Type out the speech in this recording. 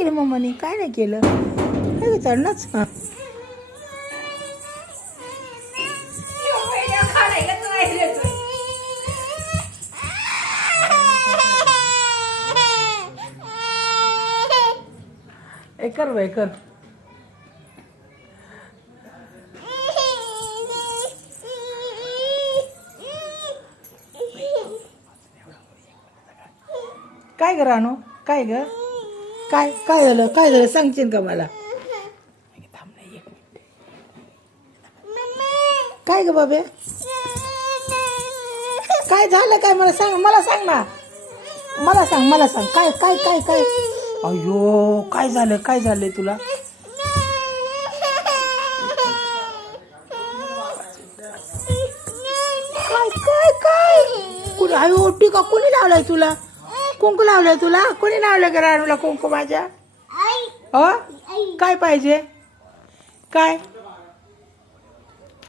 केलं मम्माने? काय नाही केलं. काय चढणंच. हां कर बाई कर. काय ग रानू? काय ग? काय काय झालं? काय झालं सांगशील का मला? काय ग बाबे? काय झालं? काय मला सांग, मला सांग ना. मला सांग, मला सांग. काय काय काय काय? अयो काय झालं? काय झालंय तुला? काय काय काय? कुणी? अयो टीका कोणी लावलाय तुला? कुंकू लावलंय तुला? कोणी लावलं का रानूला कुंकू माझ्या? काय पाहिजे? काय?